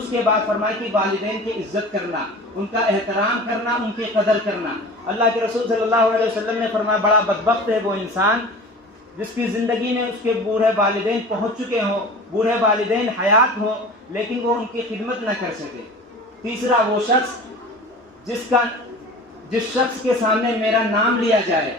اس کے بعد فرمایا کہ والدین کی عزت کرنا، ان کا احترام کرنا، ان کی قدر کرنا۔ اللہ کے رسول صلی اللہ علیہ وسلم نے فرمایا بڑا بدبخت ہے وہ انسان جس کی زندگی میں اس کے بوڑھے والدین پہنچ چکے ہوں، بوڑھے والدین حیات ہوں، لیکن وہ ان کی خدمت نہ کر سکے۔ تیسرا وہ شخص جس شخص کے سامنے میرا نام لیا جائے،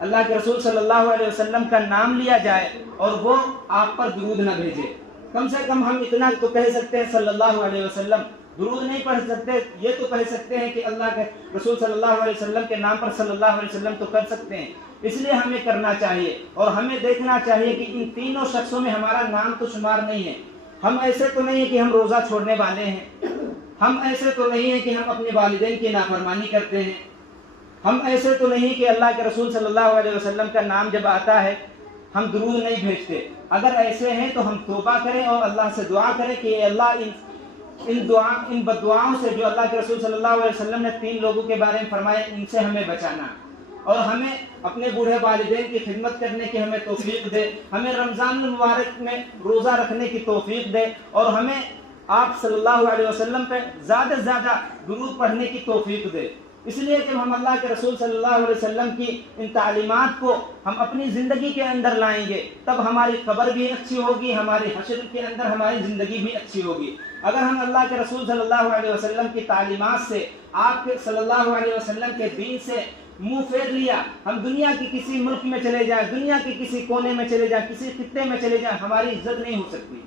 اللہ کے رسول صلی اللہ علیہ وسلم کا نام لیا جائے اور وہ آپ پر درود نہ بھیجے۔ کم سے کم ہم اتنا تو کہہ سکتے ہیں صلی اللہ علیہ وسلم، درود نہیں پڑھ سکتے، یہ تو کہہ سکتے ہیں کہ اللہ کے رسول صلی اللہ علیہ وسلم کے نام پر صلی اللہ علیہ وسلم تو کر سکتے ہیں۔ اس لیے ہمیں کرنا چاہیے اور ہمیں دیکھنا چاہیے کہ ان تینوں شخصوں میں ہمارا نام تو شمار نہیں ہے۔ ہم ایسے تو نہیں ہیں کہ ہم روزہ چھوڑنے والے ہیں، ہم ایسے تو نہیں ہیں کہ ہم اپنے والدین کی نافرمانی کرتے ہیں، ہم ایسے تو نہیں کہ اللہ کے رسول صلی اللہ علیہ وسلم کا نام جب آتا ہے ہم درود نہیں بھیجتے۔ اگر ایسے ہیں تو ہم توبہ کریں اور اللہ سے دعا کریں کہ اے اللہ ان بددعاؤں سے جو اللہ کے رسول صلی اللہ علیہ وسلم نے 3 لوگوں کے بارے میں فرمایا، ان سے ہمیں بچانا اور ہمیں اپنے بوڑھے والدین کی خدمت کرنے کی ہمیں توفیق دے، ہمیں رمضان المبارک میں روزہ رکھنے کی توفیق دے اور ہمیں آپ صلی اللہ علیہ وسلم پہ زیادہ سے زیادہ درود پڑھنے کی توفیق دے۔ اس لیے جب ہم اللہ کے رسول صلی اللہ علیہ وسلم کی ان تعلیمات کو ہم اپنی زندگی کے اندر لائیں گے تب ہماری قبر بھی اچھی ہوگی، ہماری حشر کے اندر ہماری زندگی بھی اچھی ہوگی۔ اگر ہم اللہ کے رسول صلی اللہ علیہ وسلم کی تعلیمات سے، آپ کے صلی اللہ علیہ وسلم کے دین سے منہ پھیر لیا، ہم دنیا کی کسی ملک میں چلے جائیں، دنیا کے کسی کونے میں چلے جائیں، کسی خطے میں چلے جائیں، ہماری عزت نہیں ہو سکتی۔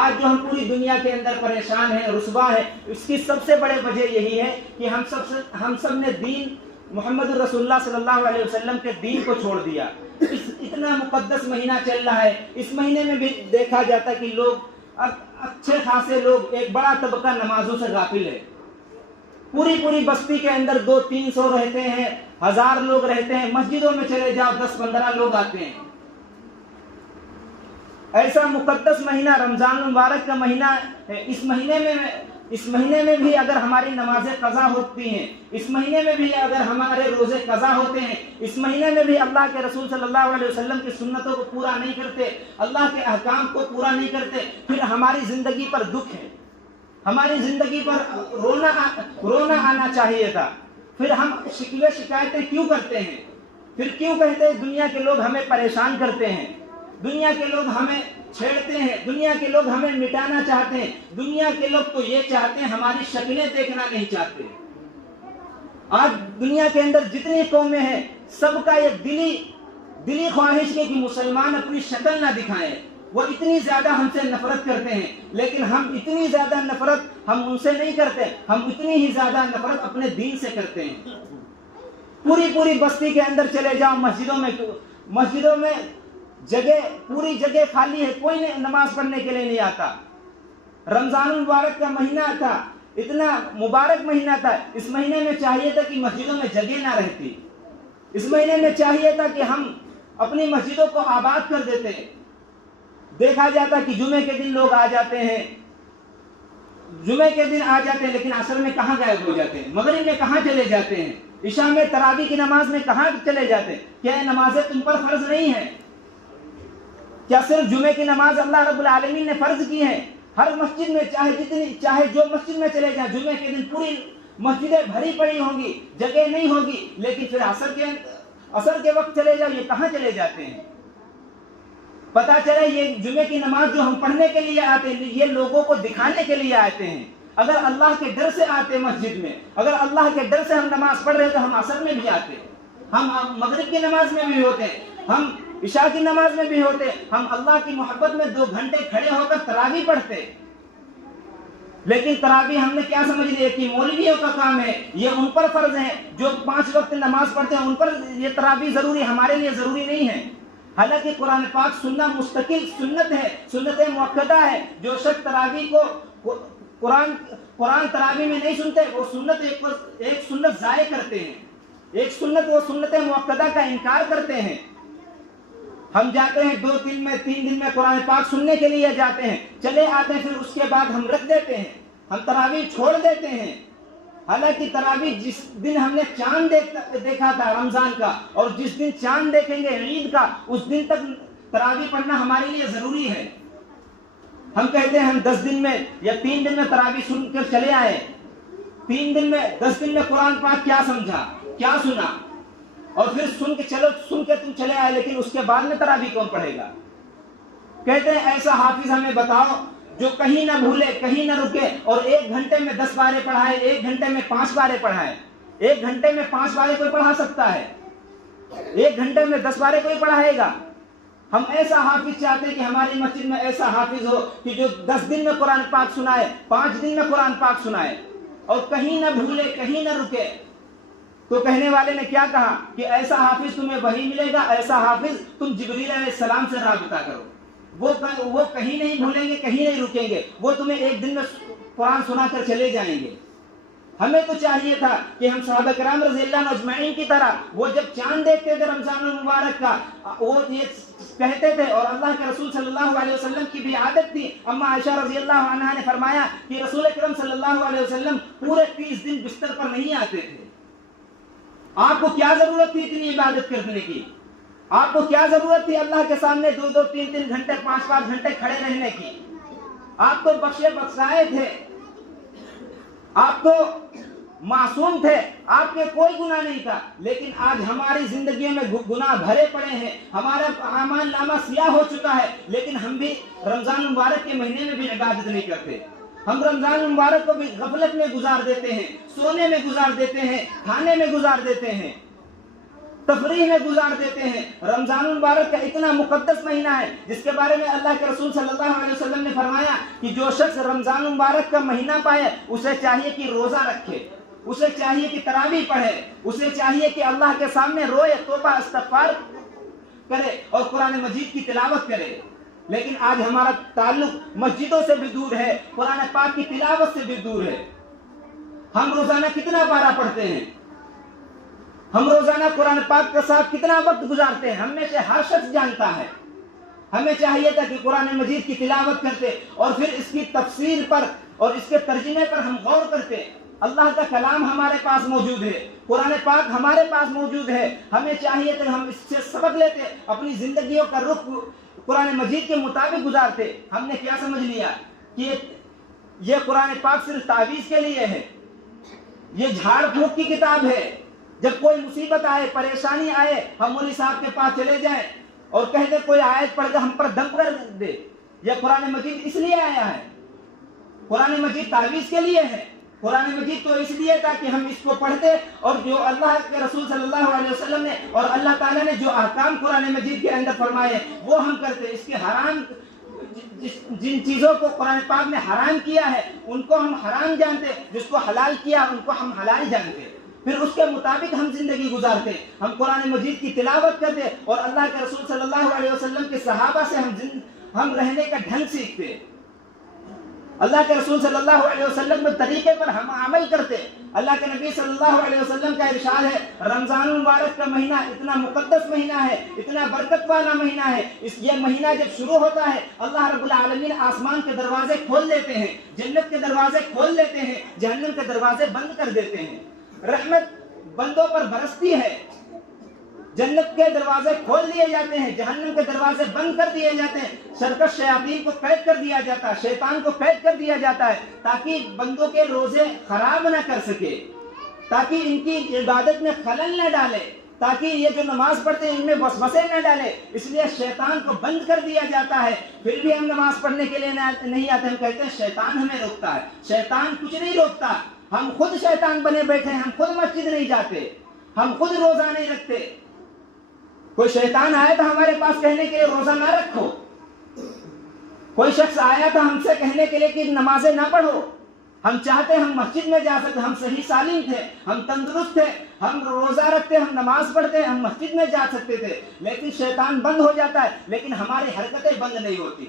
آج جو ہم پوری دنیا کے اندر پریشان ہیں، رسوا ہے، اس کی سب سے بڑی وجہ یہی ہے کہ ہم سب نے دین محمد رسول اللہ صلی اللہ علیہ وسلم کے دین کو چھوڑ دیا۔ اتنا مقدس مہینہ چل رہا ہے، اس مہینے میں بھی دیکھا جاتا ہے کہ لوگ اچھے خاصے لوگ، ایک بڑا طبقہ نمازوں سے غافل ہے۔ پوری بستی کے اندر 200-300 رہتے ہیں، 1000 لوگ رہتے ہیں، مسجدوں میں چلے جاؤ 10-15 لوگ آتے ہیں۔ ایسا مقدس مہینہ رمضان المبارک کا مہینہ ہے، اس مہینے میں بھی اگر ہماری نمازیں قضا ہوتی ہیں، اس مہینے میں بھی اگر ہمارے روزے قضا ہوتے ہیں، اس مہینے میں بھی اللہ کے رسول صلی اللہ علیہ وسلم کی سنتوں کو پورا نہیں کرتے، اللہ کے احکام کو پورا نہیں کرتے، پھر ہماری زندگی پر دکھ ہے، ہماری زندگی پر رونا آنا چاہیے تھا۔ پھر ہم شکایتیں کیوں کرتے ہیں؟ پھر کیوں کہتے ہیں دنیا کے لوگ ہمیں پریشان کرتے ہیں، دنیا کے لوگ ہمیں چھیڑتے ہیں، دنیا کے لوگ ہمیں مٹانا چاہتے ہیں، دنیا کے لوگ تو یہ چاہتے ہیں ہماری شکلیں دیکھنا نہیں چاہتے۔ آج دنیا کے اندر جتنی قومیں ہیں سب کا یہ دلی خواہش ہے کہ مسلمان اپنی شکل نہ دکھائیں، وہ اتنی زیادہ ہم سے نفرت کرتے ہیں، لیکن ہم اتنی زیادہ نفرت ہم ان سے نہیں کرتے، ہم اتنی ہی زیادہ نفرت اپنے دین سے کرتے ہیں۔ پوری بستی کے اندر چلے جاؤ، مسجدوں میں پوری جگہ خالی ہے، کوئی نماز پڑھنے کے لیے نہیں آتا۔ رمضان المبارک کا مہینہ تھا، اتنا مبارک مہینہ تھا، اس مہینے میں چاہیے تھا کہ مسجدوں میں جگہ نہ رہتی، اس مہینے میں چاہیے تھا کہ ہم اپنی مسجدوں کو آباد کر دیتے۔ دیکھا جاتا کہ جمعے کے دن لوگ آ جاتے ہیں، لیکن عصر میں کہاں غائب ہو جاتے ہیں، مغرب میں کہاں چلے جاتے ہیں، عشاء میں تراویح کی نماز میں کہاں چلے جاتے ہیں؟ کیا یہ نمازیں تم پر فرض نہیں ہیں؟ کیا صرف جمعے کی نماز اللہ رب العالمین نے فرض کی ہے؟ ہر مسجد میں چاہے جو مسجد میں چلے جائیں، جمعے کے دن پوری مسجدیں بھری پڑی ہوں گی، جگہ نہیں ہوگی، لیکن پھر عصر کے وقت چلے جاؤ، یہ کہاں چلے جاتے ہیں؟ پتا چلے یہ جمعے کی نماز جو ہم پڑھنے کے لیے آتے ہیں یہ لوگوں کو دکھانے کے لیے آتے ہیں۔ اگر اللہ کے ڈر سے آتے مسجد میں، اگر اللہ کے ڈر سے ہم نماز پڑھ رہے ہیں تو ہم عصر میں بھی آتے، ہم مغرب کی نماز میں بھی ہوتے ہیں، ہم عشاء کی نماز میں بھی ہوتے، ہم اللہ کی محبت میں 2 گھنٹے کھڑے ہو کر تراویح پڑھتے۔ لیکن تراویح ہم نے کیا سمجھ لیا کہ مولویوں کا کام ہے، یہ ان پر فرض ہے، جو 5 وقت نماز پڑھتے ہیں ان پر یہ تراویح ضروری، ہمارے لیے ضروری نہیں ہے۔ حالانکہ قرآن پاک سننا مستقل سنت ہے، سنت مؤکدہ ہے۔ جو شخص تراویح کو قرآن تراویح میں نہیں سنتے وہ ایک سنت ضائع کرتے ہیں، وہ سنت مؤکدہ کا انکار کرتے ہیں۔ ہم جاتے ہیں 2 دن میں 3 دن میں قرآن پاک سننے کے لیے جاتے ہیں، چلے آتے ہیں، پھر اس کے بعد ہم رکھ دیتے ہیں، ہم تراویح چھوڑ دیتے ہیں۔ حالانکہ تراویح جس دن ہم نے چاند دیکھا تھا رمضان کا، اور جس دن چاند دیکھیں گے عید کا، اس دن تک تراویح پڑھنا ہمارے لیے ضروری ہے۔ ہم کہتے ہیں ہم 10 دن میں یا 3 دن میں تراویح سن کر چلے آئے، 3 دن میں 10 دن میں قرآن پاک کیا سمجھا، کیا سنا، اور پھر سن کے تم چلے آئے، لیکن اس کے بعد میں تراویح کون پڑھے گا؟ کہتے ہیں ایسا حافظ ہمیں بتاؤ جو کہیں نہ بھولے، کہیں نہ رکے، اور 1 گھنٹے میں 10 بارے پڑھائے، 1 گھنٹے میں 5 بارے پڑھائے۔ 1 گھنٹے میں 5 بارے کوئی پڑھا سکتا ہے؟ 1 گھنٹے میں 10 بارے کوئی پڑھائے گا؟ ہم ایسا حافظ چاہتے ہیں کہ ہماری مسجد میں ایسا حافظ ہو کہ جو 10 دن میں قرآن پاک سنائے، 5 دن میں قرآن پاک سنائے، اور کہیں نہ بھولے، کہیں نہ رکے۔ تو کہنے والے نے کیا کہا کہ ایسا حافظ تمہیں وہی ملے گا، ایسا حافظ تم جبریل علیہ السلام سے رابطہ کرو، وہ کہیں نہیں بھولیں گے، کہیں نہیں رکیں گے، وہ تمہیں 1 دن میں قرآن سنا کر چلے جائیں گے۔ ہمیں تو چاہیے تھا کہ ہم صحابہ کرام رضی اللہ عنہ اجمعین کی طرح وہ جب چاند دیکھتے تھے رمضان المبارک کا، وہ یہ کہتے تھے، اور اللہ کے رسول صلی اللہ علیہ وسلم کی بھی عادت تھی۔ اما عائشہ رضی اللہ عنہا نے فرمایا کہ رسول اکرم صلی اللہ علیہ وسلم پورے 30 دن بستر پر نہیں آتے تھے۔ آپ کو کیا ضرورت تھی اتنی عبادت کرنے کی؟ آپ کو کیا ضرورت تھی اللہ کے سامنے 2-2 3-3 گھنٹے 5-5 گھنٹے کھڑے رہنے کی؟ آپ تو بخشے بخشائے تھے، آپ تو معصوم تھے، آپ کے کوئی گناہ نہیں تھا، لیکن آج ہماری زندگیوں میں گناہ بھرے پڑے ہیں، ہمارا اعمال نامہ سیاہ ہو چکا ہے، لیکن ہم بھی رمضان مبارک کے مہینے میں بھی عبادت نہیں کرتے۔ ہم رمضان مبارک کو بھی غفلت میں گزار دیتے ہیں، سونے میں گزار دیتے ہیں، کھانے میں گزار دیتے ہیں، تفریح میں گزار دیتے ہیں۔ رمضان المبارک کا اتنا مقدس مہینہ ہے جس کے بارے میں اللہ کے رسول صلی اللہ علیہ وسلم نے فرمایا کہ جو شخص رمضان المبارک کا مہینہ پائے اسے چاہیے کہ روزہ رکھے، اسے چاہیے کہ تراویح پڑھے، اسے چاہیے کہ اللہ کے سامنے روئے، توبہ استغفار کرے اور قرآن مجید کی تلاوت کرے۔ لیکن آج ہمارا تعلق مسجدوں سے بھی دور ہے، قرآن پاک کی تلاوت سے بھی دور ہے۔ ہم روزانہ کتنا پارہ پڑھتے ہیں؟ ہم روزانہ قرآن پاک کے ساتھ کتنا وقت گزارتے ہیں؟ ہم میں سے ہر شخص جانتا ہے۔ ہمیں چاہیے تھا کہ قرآن مجید کی تلاوت کرتے اور پھر اس کی تفسیر پر اور اس کے ترجمے پر ہم غور کرتے۔ اللہ کا کلام ہمارے پاس موجود ہے، قرآن پاک ہمارے پاس موجود ہے، ہمیں چاہیے کہ ہم اس سے سبق لیتے، اپنی زندگیوں کا رخ قرآن مجید کے مطابق گزارتے۔ ہم نے کیا سمجھ لیا کہ یہ قرآن پاک صرف تعویذ کے لیے ہے، یہ جھاڑ پھونک کی کتاب ہے۔ جب کوئی مصیبت آئے، پریشانی آئے، ہم مولوی صاحب کے پاس چلے جائیں اور کہہ دے کوئی آیت پڑھ کے ہم پر دم کر دے۔ یہ قرآن مجید اس لیے آیا ہے، قرآن مجید تعویذ کے لیے ہے۔ قرآن مجید تو اس لیے تھا کہ ہم اس کو پڑھتے اور جو اللہ کے رسول صلی اللہ علیہ وسلم نے اور اللہ تعالیٰ نے جو احکام قرآن مجید کے اندر فرمائے وہ ہم کرتے۔ اس کے حرام جن چیزوں کو قرآن پاک نے حرام کیا ہے ان کو ہم حرام جانتے، جس کو حلال کیا ان کو ہم حلال جانتے، پھر اس کے مطابق ہم زندگی گزارتے۔ ہم قرآن مجید کی تلاوت کرتے اور اللہ کے رسول صلی اللہ علیہ وسلم کے صحابہ سے ہم رہنے کا ڈھنگ سیکھتے۔ اللہ کے رسول صلی اللہ علیہ وسلم کے طریقے پر ہم عمل کرتے۔ اللہ کے نبی صلی اللہ علیہ وسلم کا ارشاد ہے رمضان المبارک کا مہینہ اتنا مقدس مہینہ ہے، اتنا برکت والا مہینہ ہے، یہ مہینہ جب شروع ہوتا ہے اللہ رب العالمین آسمان کے دروازے کھول دیتے ہیں، جنت کے دروازے کھول دیتے ہیں، جہنم کے دروازے بند کر دیتے ہیں۔ رحمت بندوں پر برستی ہے، جنت کے دروازے کھول دیے جاتے ہیں، جہنم کے دروازے بند کر دیے جاتے ہیں، سرکش شیاطین کو قید کر دیا جاتا ہے، شیطان کو قید کر دیا جاتا ہے تاکہ بندوں کے روزے خراب نہ کر سکے، تاکہ ان کی عبادت میں خلل نہ ڈالے، تاکہ یہ جو نماز پڑھتے ہیں ان میں وسوسے نہ ڈالے، اس لیے شیطان کو بند کر دیا جاتا ہے۔ پھر بھی ہم نماز پڑھنے کے لیے نہیں آتے، ہم کہتے ہیں شیطان ہمیں روکتا ہے۔ شیطان کچھ نہیں روکتا، ہم خود شیطان بنے بیٹھے ہیں، ہم خود مسجد نہیں جاتے، ہم خود روزہ نہیں رکھتے۔ کوئی شیطان آیا تھا ہمارے پاس کہنے کے لیے روزہ نہ رکھو، کوئی شخص آیا تھا ہم سے کہنے کے لیے کہ نمازیں نہ پڑھو۔ ہم چاہتے ہم مسجد میں جا سکتے، ہم صحیح سالم تھے، ہم تندرست تھے، ہم روزہ رکھتے، ہم نماز پڑھتے، ہم مسجد میں جا سکتے تھے، لیکن شیطان بند ہو جاتا ہے، لیکن ہماری حرکتیں بند نہیں ہوتی۔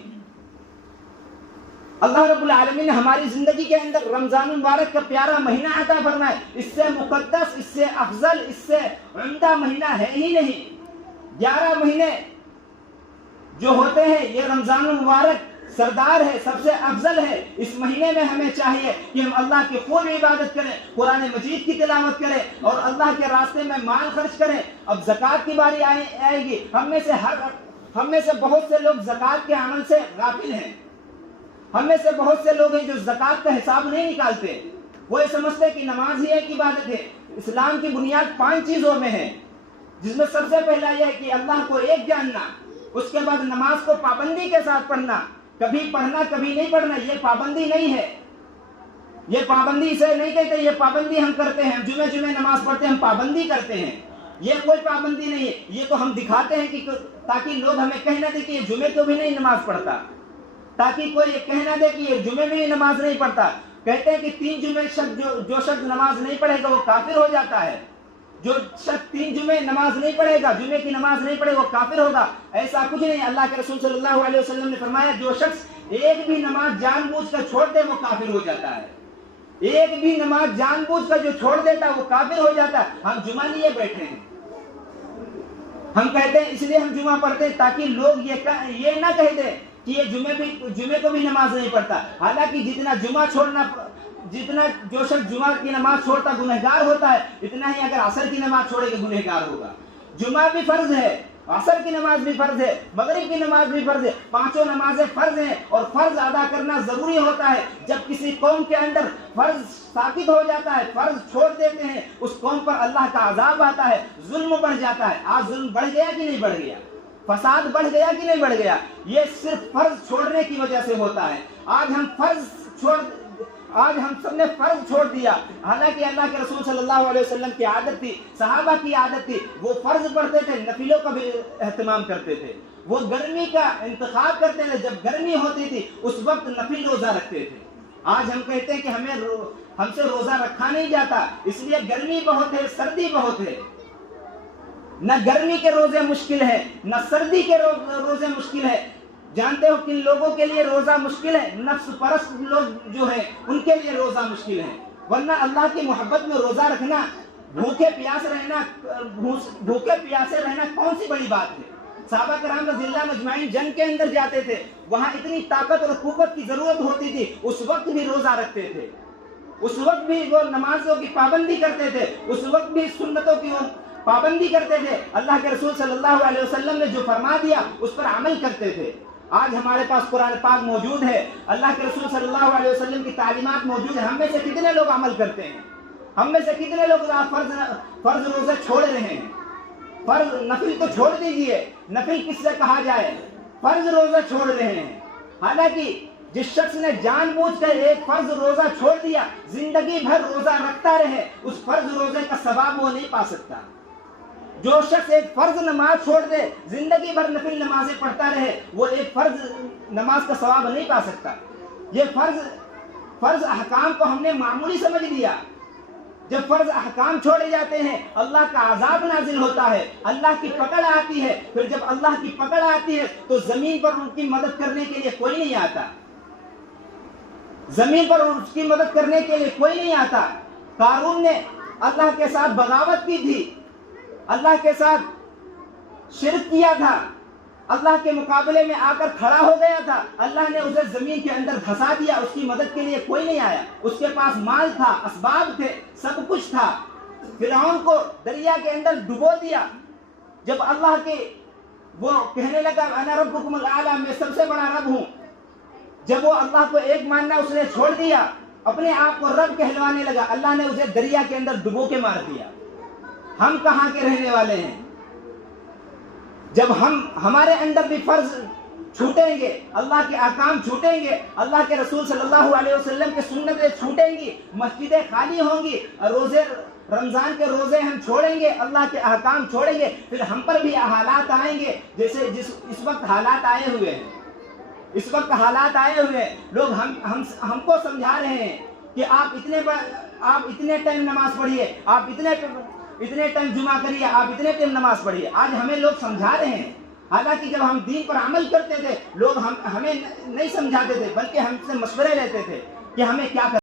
اللہ رب العالمین نے ہماری زندگی کے اندر رمضان المبارک کا پیارا مہینہ عطا فرمائے، اس سے مقدس، اس سے افضل، اس سے عمدہ مہینہ ہے ہی نہیں۔ 11 مہینے جو ہوتے ہیں یہ رمضان المبارک سردار ہے، سب سے افضل ہے۔ اس مہینے میں ہمیں چاہیے کہ ہم اللہ کی خوب عبادت کریں، قرآن مجید کی تلاوت کریں اور اللہ کے راستے میں مال خرچ کریں۔ اب زکوٰۃ کی باری آئے گی، ہم میں سے بہت سے لوگ زکوٰۃ کے عمل سے غافل ہیں۔ ہم میں سے بہت سے لوگ ہیں جو زکوٰۃ کا حساب نہیں نکالتے، وہ یہ سمجھتے کہ نماز ہی ایک عبادت ہے۔ اسلام کی بنیاد 5 چیزوں میں ہے، جس میں سب سے پہلا یہ ہے کہ اللہ کو ایک جاننا، اس کے بعد نماز کو پابندی کے ساتھ پڑھنا، کبھی پڑھنا کبھی نہیں پڑھنا، یہ پابندی نہیں ہے، یہ پابندی اسے نہیں کہتے، یہ پابندی ہم کرتے ہیں، جمعے نماز پڑھتے ہیں، ہم پابندی کرتے ہیں، یہ کوئی پابندی نہیں ہے، یہ تو ہم دکھاتے ہیں کہ تاکہ لوگ ہمیں کہہ نہ دے کہ یہ جمعے کو بھی نہیں نماز پڑھتا، تاکہ کوئی یہ کہہ نہ دے کہ یہ جمعے میں ہی نماز نہیں پڑھتا۔ کہتے ہیں کہ 3 جمعے جو شخص نماز نہیں پڑھے گا وہ کافر ہو جاتا ہے، جو شخص 3 جمعے نماز نہیں پڑھے گا، جمعے کی نماز نہیں پڑھے وہ کافر ہوگا۔ ایسا کچھ نہیں، اللہ کے رسول صلی اللہ علیہ وسلم نے فرمایا جو شخص ایک بھی نماز جان بوجھ کر چھوڑ دے وہ کافر ہو جاتا ہے، ایک بھی نماز جان بوجھ کر جو چھوڑ دیتا ہے وہ کافر ہو جاتا ہے۔ ہم جمعہ لیے بیٹھے ہیں، ہم کہتے ہیں اس لیے ہم جمعہ پڑھتے ہیں تاکہ لوگ یہ نہ کہہ دیں کہ یہ جمعے کو بھی نماز نہیں پڑھتا، حالانکہ جتنا جو شخص جمعہ کی نماز چھوڑتا گنہگار ہوتا ہے، اتنا ہی اگر عصر کی نماز چھوڑے گا گنہگار ہوگا۔ جمعہ بھی فرض ہے، عصر کی نماز بھی فرض ہے، مغرب کی نماز بھی فرض ہے، 5 نمازیں فرض ہیں، اور فرض ادا کرنا ضروری ہوتا ہے۔ جب کسی قوم کے اندر فرض ثابت ہو جاتا ہے، فرض چھوڑ دیتے ہیں، اس قوم پر اللہ کا عذاب آتا ہے، ظلم بڑھ جاتا ہے۔ آج ظلم بڑھ گیا کہ نہیں بڑھ گیا؟ فساد بڑھ گیا کہ نہیں بڑھ گیا؟ یہ صرف فرض چھوڑنے کی وجہ سے ہوتا ہے۔ آج ہم سب نے فرض چھوڑ دیا، حالانکہ اللہ کے رسول صلی اللہ علیہ وسلم کی عادت تھی، صحابہ کی عادت تھی، وہ فرض پڑھتے تھے، نفلوں کا بھی اہتمام کرتے تھے، وہ گرمی کا انتخاب کرتے تھے، جب گرمی ہوتی تھی اس وقت نفل روزہ رکھتے تھے۔ آج ہم کہتے ہیں کہ ہم سے روزہ رکھا نہیں جاتا، اس لیے گرمی بہت ہے، سردی بہت ہے۔ نہ گرمی کے روزے مشکل ہے، نہ سردی کے روزے مشکل ہے۔ جانتے ہو کن لوگوں کے لیے روزہ مشکل ہے؟ نفس پرست لوگ جو ہیں ان کے لیے روزہ مشکل ہے، ورنہ اللہ کی محبت میں روزہ رکھنا، بھوکے پیاسے رہنا کون سی بڑی بات ہے؟ صحابہ کرام رضی اللہ مجمعین جنگ کے اندر جاتے تھے، وہاں اتنی طاقت اور قوت کی ضرورت ہوتی تھی، اس وقت بھی روزہ رکھتے تھے، اس وقت بھی وہ نمازوں کی پابندی کرتے تھے، اس وقت بھی سنتوں کی پابندی کرتے تھے، اللہ کے رسول صلی اللہ علیہ وسلم نے جو فرما دیا اس پر عمل کرتے تھے۔ آج ہمارے پاس قرآن پاک موجود ہے، اللہ کے رسول صلی اللہ علیہ وسلم کی تعلیمات موجود ہیں، ہم میں سے کتنے لوگ عمل کرتے ہیں؟ ہم میں سے کتنے لوگ فرض روزے چھوڑ رہے ہیں؟ فرض نفل تو چھوڑ دیجئے، نفل کس سے کہا جائے، فرض روزہ چھوڑ رہے ہیں۔ حالانکہ جس شخص نے جان بوجھ کر ایک فرض روزہ چھوڑ دیا، زندگی بھر روزہ رکھتا رہے، اس فرض روزے کا ثواب وہ نہیں پا سکتا۔ جو شخص ایک فرض نماز چھوڑ دے، زندگی بھر نفل نمازیں پڑھتا رہے، وہ ایک فرض نماز کا ثواب نہیں پا سکتا۔ یہ فرض احکام کو ہم نے معمولی سمجھ لیا۔ جب فرض احکام چھوڑے جاتے ہیں اللہ کا عذاب نازل ہوتا ہے، اللہ کی پکڑ آتی ہے، پھر جب اللہ کی پکڑ آتی ہے تو زمین پر ان کی مدد کرنے کے لیے کوئی نہیں آتا، زمین پر اس کی مدد کرنے کے لیے کوئی نہیں آتا۔ قارون نے اللہ کے ساتھ بغاوت کی تھی، اللہ کے ساتھ شرک کیا تھا، اللہ کے مقابلے میں آ کر کھڑا ہو گیا تھا، اللہ نے اسے زمین کے اندر دھسا دیا، اس کی مدد کے لیے کوئی نہیں آیا۔ اس کے پاس مال تھا، اسباب تھے، سب کچھ تھا، فرعون کو دریا کے اندر ڈبو دیا۔ جب اللہ کے وہ کہنے لگا انا ربکم الاعلی، میں سب سے بڑا رب ہوں، جب وہ اللہ کو ایک ماننا اس نے چھوڑ دیا، اپنے آپ کو رب کہلوانے لگا، اللہ نے اسے دریا کے اندر ڈبو کے مار دیا۔ ہم کہاں کے رہنے والے ہیں؟ جب ہمارے اندر بھی فرض چھوٹیں گے، اللہ کے احکام چھوٹیں گے، اللہ کے رسول صلی اللہ علیہ وسلم کی سنتیں چھوٹیں گی، مسجدیں خالی ہوں گی، رمضان کے روزے ہم چھوڑیں گے، اللہ کے احکام چھوڑیں گے، پھر ہم پر بھی حالات آئیں گے جیسے اس وقت حالات آئے ہوئے ہیں۔ اس وقت حالات آئے ہوئے ہیں، لوگ ہم کو سمجھا رہے ہیں کہ آپ اتنے ٹائم نماز پڑھیے، آپ اتنے ٹائم جمعہ کریے، آپ اتنے ٹائم نماز پڑھیے۔ آج ہمیں لوگ سمجھا رہے ہیں، حالانکہ جب ہم دین پر عمل کرتے تھے لوگ ہمیں نہیں سمجھاتے تھے، بلکہ ہم سے مشورے لیتے تھے کہ ہمیں کیا کرنا